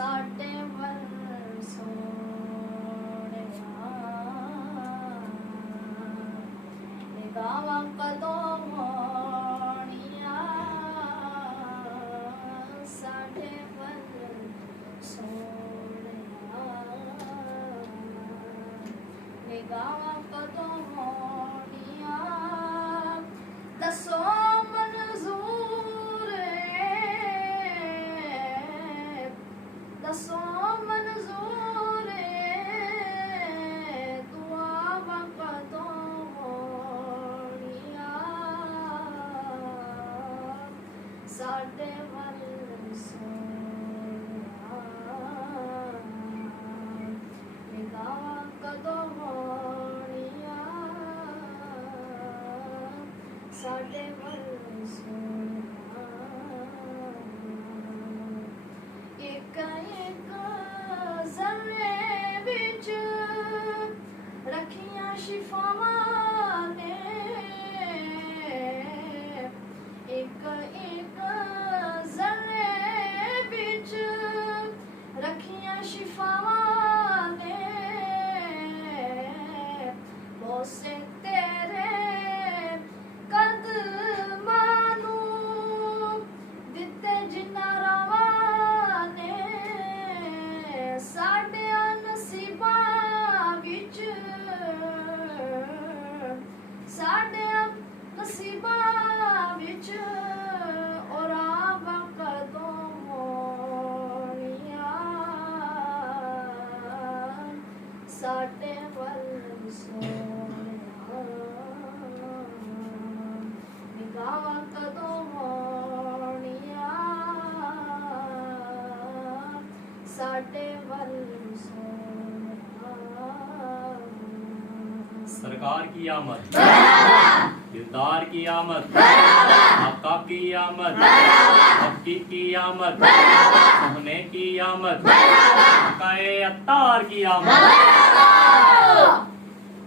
साडे वल सोहणिया गावां कदों होणिया साडे वल सोहणिया गावां कदों होणिया दसो मंजूर दसो मंजूर दुआवां कदों होणिया साडे वल सोहणिया गावां कदों होणिया साडे वल सोहणिया एक एक ज़र्रे विच रखियां शिफावां ने एक एक ज़र्रे विच रखियां शिफावां ने बोसे तेरे कदमां नूं दिते जिन्ना रवां ने साडियां नसीबां विच साडियां नसीबां विच ओ रावां कदों होणिया साडे वल सोहणिया गावां कदों होणिया साडे वल सोहणिया सरकार की आमद दिलदार की आमद आका की आमद अक्की की आमद सोहने की आमद आकाए अत्तार की आमद।